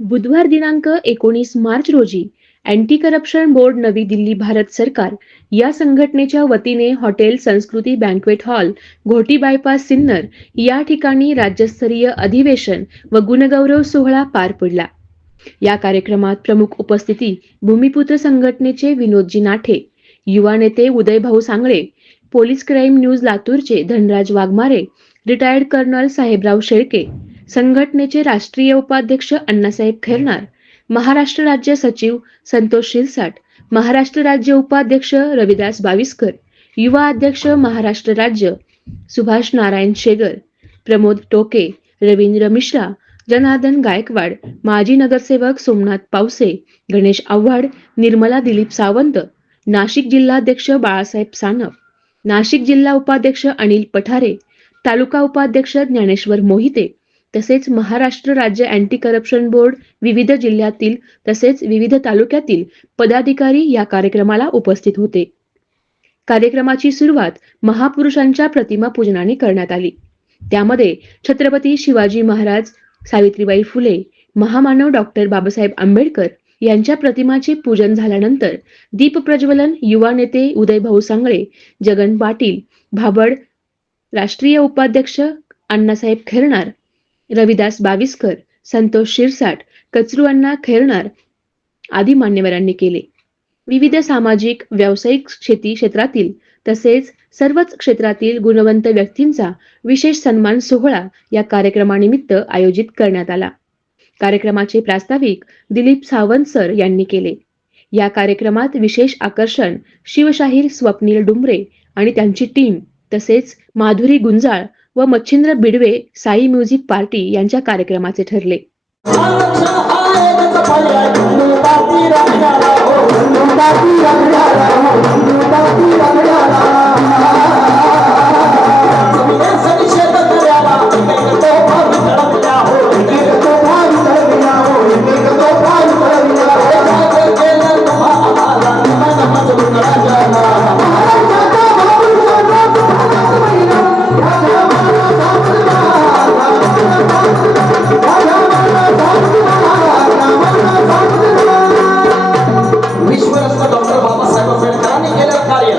बुधवार दिनांक एकोणीस मार्च रोजी अँटी करप्शन बोर्ड नवी दिल्ली भारत सरकार या संघटनेच्या वतीने hotel Sanskruti banquet hall Ghoti bypass Sinnar या ठिकाणी राज्यस्तरीय अधिवेशन व गुणगौरव सोहळा पार पडला. या कार्यक्रमात प्रमुख उपस्थिती भूमिपुत्र संघटनेचे विनोदजी नाठे युवा नेते उदयभाऊ सांगळे पोलीस क्राईम न्यूज लातूरचे धनराज वाघमारे रिटायर्ड कर्नल साहेबराव शेळके संघटनेचे राष्ट्रीय उपाध्यक्ष अण्णासाहेब खैरनार महाराष्ट्र राज्य सचिव संतोष शिरसाट महाराष्ट्र राज्य उपाध्यक्ष रविदास बाविस्कर युवा अध्यक्ष महाराष्ट्र राज्य सुभाष नारायण शेगर प्रमोद टोके रवींद्र मिश्रा जनार्दन गायकवाड माजी नगरसेवक सोमनाथ पावसे गणेश आव्हाड निर्मला दिलीप सावंत नाशिक जिल्हाध्यक्ष बाळासाहेब सानप नाशिक जिल्हा उपाध्यक्ष अनिल पठारे तालुका उपाध्यक्ष ज्ञानेश्वर मोहिते तसेच महाराष्ट्र राज्य अँटी करप्शन बोर्ड विविध जिल्ह्यातील तसेच विविध तालुक्यातील पदाधिकारी या कार्यक्रमाला उपस्थित होते. कार्यक्रमाची सुरुवात महापुरुषांच्या प्रतिमा पूजनाने करण्यात आली. त्यामध्ये छत्रपती शिवाजी महाराज सावित्रीबाई फुले महामानव डॉक्टर बाबासाहेब आंबेडकर यांच्या प्रतिमाचे पूजन झाल्यानंतर दीप प्रज्वलन युवा नेते उदयभाऊ सांगळे जगन पाटील भाबड राष्ट्रीय उपाध्यक्ष अण्णासाहेब खेरणार रविदास बाविस्कर संतोष शिरसाट कचरू अण्णा खैरनार आदी मान्यवरांनी केले. विविध सामाजिक व्यावसायिक शेती क्षेत्रातील तसेच सर्वच क्षेत्रातील गुणवंत व्यक्तींचा विशेष सन्मान सोहळा या कार्यक्रमानिमित्त आयोजित करण्यात आला. कार्यक्रमाचे प्रास्ताविक दिलीप सावंत सर यांनी केले. या कार्यक्रमात विशेष आकर्षण शिवशाहीर स्वप्नील डुमरे आणि त्यांची टीम तसेच माधुरी गुंजाळ व मच्छिंद्र बिडवे साई म्युझिक पार्टी यांच्या कार्यक्रमाचे ठरले डॉक्टर बाबासाहेब आंबेडकरांनी केलेलं कार्य.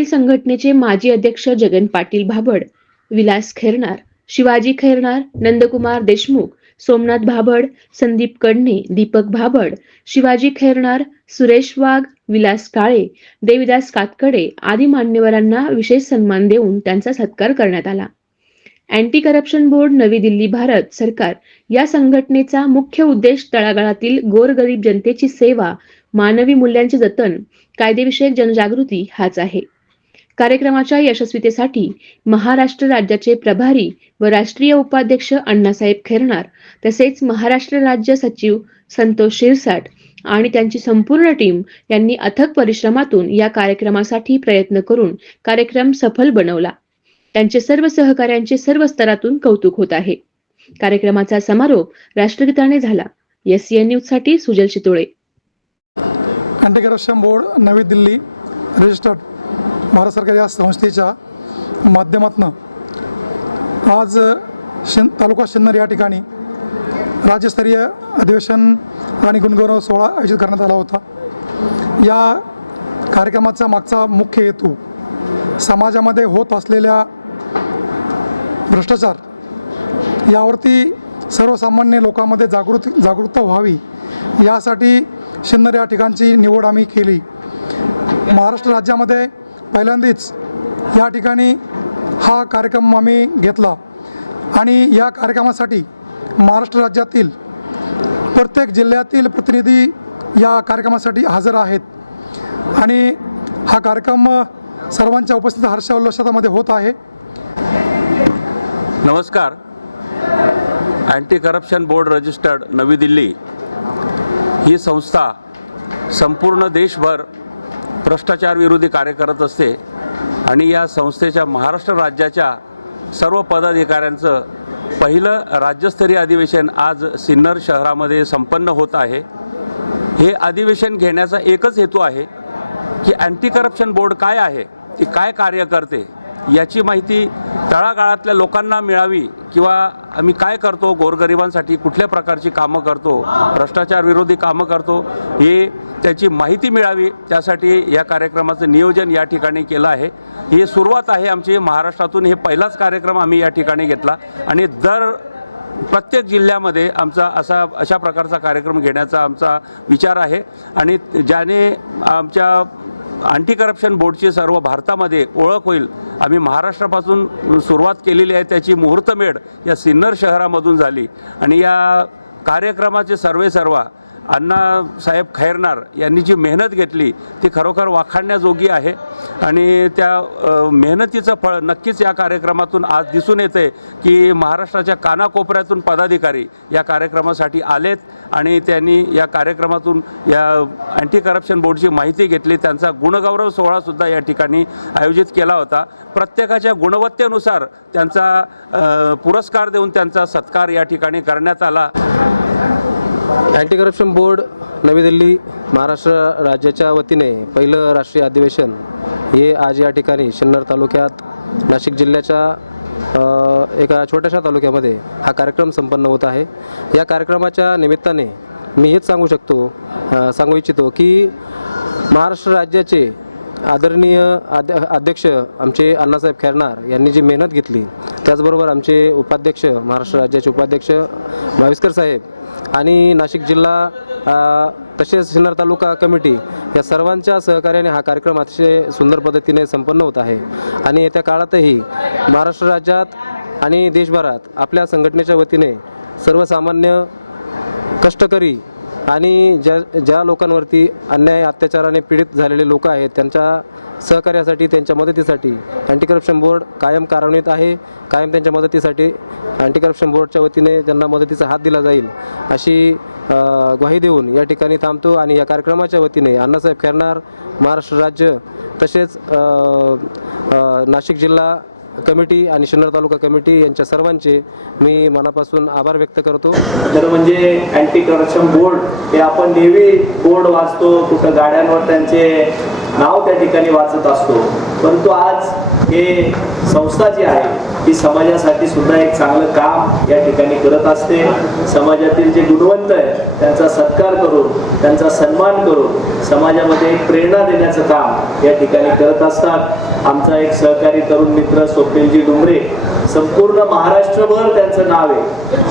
पाटील संघटनेचे माजी अध्यक्ष जगन पाटील भाबड विलास खैरनार शिवाजी खैरनार नंदकुमार देशमुख सोमनाथ भाबड संदीप कडणे दीपक भाबड शिवाजी खैरनार सुरेश वाघ विलास काळे देविदास कातकडे आदी मान्यवरांना विशेष सन्मान देऊन त्यांचा सत्कार करण्यात आला. अँटी करप्शन बोर्ड नवी दिल्ली भारत सरकार या संघटनेचा मुख्य उद्देश तळागाळातील गोरगरीब जनतेची सेवा मानवी मूल्यांचे जतन कायदेविषयक जनजागृती हाच आहे. कार्यक्रमाच्या यशस्वीतेसाठी महाराष्ट्र राज्याचे प्रभारी व राष्ट्रीय उपाध्यक्ष अण्णासाहेब खेरणार तसेच महाराष्ट्र राज्य सचिव संतोष शिरसाट आणि त्यांची संपूर्ण टीम यांनी अथक परिश्रमातून या कार्यक्रमासाठी प्रयत्न करून कार्यक्रम सफल बनवला. त्यांचे सर्व सहकाऱ्यांचे सर्व स्तरातून कौतुक होत आहे. कार्यक्रमाचा समारोप राष्ट्रगीताने झाला. एस न्यूजसाठी सुजल शितोळे बोर्ड नवी दिल्ली रजिस्टर्ड भारत सरकार या संस्थेच्या माध्यमातून आज शिन तालुका शिन्नर या ठिकाणी राज्यस्तरीय अधिवेशन आणि गुणगौरव सोहळा आयोजित करण्यात आला होता. या कार्यक्रमाचा मागचा मुख्य हेतू समाजामध्ये होत असलेल्या भ्रष्टाचार यावरती सर्वसामान्य लोकांमध्ये जागृत जागरूकता व्हावी यासाठी शिन्नर या ठिकाणची निवड आम्ही केली. महाराष्ट्र राज्यामध्ये पहिल्यांदाच या ठिकाणी हा कार्यक्रम आम्ही घेतला. आणि या कार्यक्रमासाठी महाराष्ट्र राज्यातील प्रत्येक जिल्ह्यातील प्रतिनिधी या कार्यक्रमासाठी हजर आहेत. आणि हा कार्यक्रम सर्वांच्या उपस्थित हर्षोल्लासामध्ये होत आहे. नमस्कार. अँटी करप्शन बोर्ड रजिस्टर्ड नवी दिल्ली. ही संस्था संपूर्ण देशभर भ्रष्टाचार विरोधी कार्य करत असते आणि या संस्थेच्या महाराष्ट्र राज्याच्या सर्व पदाधिकाऱ्यांचं पहिलं राज्यस्तरीय अधिवेशन आज सिन्नर शहरामध्ये संपन्न होत आहे. हे अधिवेशन घेण्याचा एकच हेतू आहे की अँटी करप्शन बोर्ड काय आहे? ती काय कार्य करते? याची माहिती तळागाळातल्या लोकांना मिळावी किंवा आम्ही काय करतो गोरगरिबांसाठी कुठल्या प्रकारची कामं करतो भ्रष्टाचार विरोधी कामं करतो हे त्याची माहिती मिळावी त्यासाठी या कार्यक्रमाचं नियोजन या ठिकाणी केलं आहे. ही सुरुवात आहे आमची महाराष्ट्रातून हे पहिलाच कार्यक्रम आम्ही या ठिकाणी घेतला. आणि दर प्रत्येक जिल्ह्यामध्ये आमचा असा अशा प्रकारचा कार्यक्रम घेण्याचा आमचा विचार आहे. आणि ज्याने आमच्या अँटी करप्शन बोर्डची सर्व भारतामध्ये ओळख होईल. आम्ही महाराष्ट्रापासून सुरुवात केलेली आहे त्याची मुहूर्तमेढ या सिन्नर शहरामधून झाली. आणि या कार्यक्रमाचे सर्वे सर्वा अण्णासाहेब खैरनार यांनी जी मेहनत घेतली ती खरोखर वाखाणण्याजोगी आहे. आणि त्या मेहनतीचं फळ नक्कीच या कार्यक्रमातून आज दिसून येते की महाराष्ट्राच्या कानाकोपऱ्यातून पदाधिकारी या कार्यक्रमासाठी आलेत आणि त्यांनी या कार्यक्रमातून या अँटी करप्शन बोर्डची माहिती घेतली. त्यांचा गुणगौरव सोहळासुद्धा या ठिकाणी आयोजित केला होता. प्रत्येकाच्या गुणवत्तेनुसार त्यांचा पुरस्कार देऊन त्यांचा सत्कार या ठिकाणी करण्यात आला. अँटी करप्शन बोर्ड नवी दिल्ली महाराष्ट्र राज्याच्या वतीने पहिलं राष्ट्रीय अधिवेशन हे आज या ठिकाणी सिन्नर तालुक्यात नाशिक जिल्ह्याच्या एका छोट्याशा तालुक्यामध्ये हा कार्यक्रम संपन्न होत आहे. या कार्यक्रमाच्या निमित्ताने मी हेच सांगू शकतो सांगू इच्छितो की महाराष्ट्र राज्याचे आदरणीय आद अध्यक्ष आमचे अण्णासाहेब खैरनार यांनी जी मेहनत घेतली त्याचबरोबर आमचे उपाध्यक्ष महाराष्ट्र राज्याचे उपाध्यक्ष भाविस्कर साहेब आणि नाशिक जिल्हा तसेच सिन्नर तालुका कमिटी या सर्वांच्या सहकार्याने हा कार्यक्रम अतिशय सुंदर पद्धतीने संपन्न होत आहे. आणि येत्या काळातही महाराष्ट्र राज्यात आणि देशभरात आपल्या संघटनेच्या वतीने सर्वसामान्य कष्टकरी आणि ज्या ज्या लोकांवरती अन्याय अत्याचाराने पीडित झालेले लोक आहेत त्यांच्या सहकार्यासाठी त्यांच्या मदतीसाठी अँटी करप्शन बोर्ड कायम कार्यान्वित आहे. कायम त्यांच्या मदतीसाठी अँटी करप्शन बोर्डच्या वतीने त्यांना मदतीचा हात दिला जाईल अशी ग्वाही देऊन या ठिकाणी थांबतो आणि या कार्यक्रमाच्या वतीने अण्णासाहेब खैरनार महाराष्ट्र राज्य तसेच नाशिक जिल्हा कमिटी आणि शिन्नर तालुका कमिटी यांच्या सर्वांचे मी मनापासून आभार व्यक्त करतो. तर म्हणजे अँटी करप्शन बोर्ड हे आपण नेहमी बोर्ड वाचतो कुठं गाड्यांवर त्यांचे नाव त्या ठिकाणी वाचत असतो. परंतु आज हे संस्था जी आहे ती समाजासाठी सुद्धा एक चांगलं काम या ठिकाणी करत असते. समाजातील जे गुणवंत आहे त्यांचा सत्कार करून त्यांचा सन्मान करून समाजामध्ये एक प्रेरणा देण्याचं काम या ठिकाणी करत असतात. आमचा एक सहकारी तरुण मित्र स्वप्नीलजी डुमरे. संपूर्ण महाराष्ट्रभर त्यांचं नाव आहे.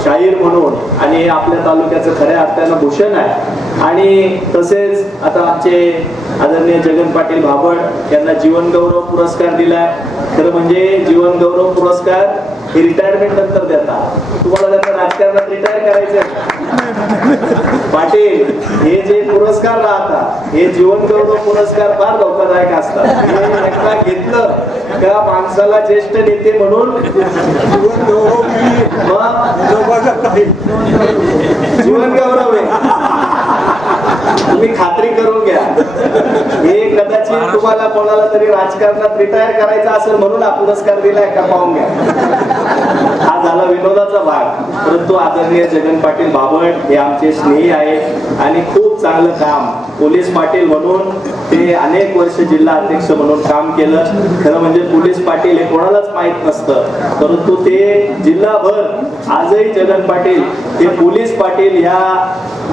शाहीर म्हणून. आणि हे आपल्या तालुक्याचं खऱ्या अर्थानं भूषण आहे. आणि तसेच आता आमचे आदरणीय जगन पाटील भाबड यांना जीवन गौरव पुरस्कार दिलाय. खरं म्हणजे जीवन गौरव पुरस्कार हे रिटायरमेंट नंतर देतात तुम्हाला त्यांना राजकारणात रिटायर करायचं पाटील हे जे पुरस्कार राहतात हे जीवन गौरव पुरस्कार फार धोकादायक असतात. हे एकदा घेतलं का माणसाला ज्येष्ठ नेते म्हणून जीवन गौरव आहे. तुम्ही खात्री करून घ्या. हे कदाचित तुम्हाला कोणाला तरी राजकारणात रिटायर करायचं असेल म्हणून हा पुरस्कार दिलाय का पाहून घ्या. हा झाला विनोदाचा भाग. परंतु आदरणीय जगन पाटील बाबळ हे आमचे स्नेही आहेत आणि खूप चांगलं काम. पोलीस पाटील म्हणून ते अनेक वर्ष जिल्हा अध्यक्ष म्हणून काम केलं. खरं म्हणजे पोलीस पाटील हे कोणालाच माहीत नसतं. परंतु ते जिल्हाभर आजही जगन पाटील हे पोलीस पाटील ह्या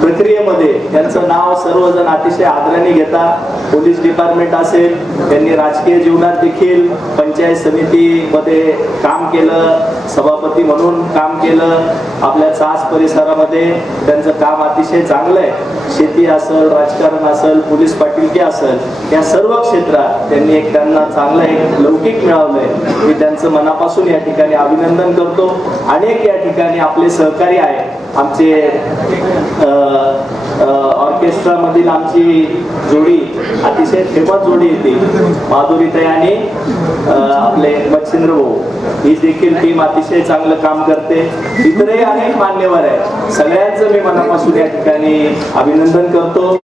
प्रक्रियेमध्ये त्यांचं नाव सर्वजण अतिशय आदराने घेतात पोलीस डिपार्टमेंट असेल त्यांनी राजकीय जीवनात देखील पंचायत समितीमध्ये काम केलं सभापती म्हणून काम केलं. आपल्या चास परिसरामध्ये त्यांचं काम अतिशय चांगलं आहे. शेती असेल राजकारण असेल पोलीस पाटीलकी असेल या सर्व क्षेत्रात त्यांनी एक त्यांना चांगलं एक लौकिक मिळवलंय. मी त्यांचं मनापासून या ठिकाणी अभिनंदन करतो. अनेक या ठिकाणी आपले सहकारी आहेत. आमचे ऑर्केस्ट्रामधील आमची जोडी अतिशय फेमस जोडी येते माधुरीताई आणि आपले मच्छिंद्र भाऊ. ही देखील टीम अतिशय चांगलं काम करते. इतरही अनेक मान्यवर आहेत. सगळ्यांचं मी मनापासून या ठिकाणी अभिनंदन करतो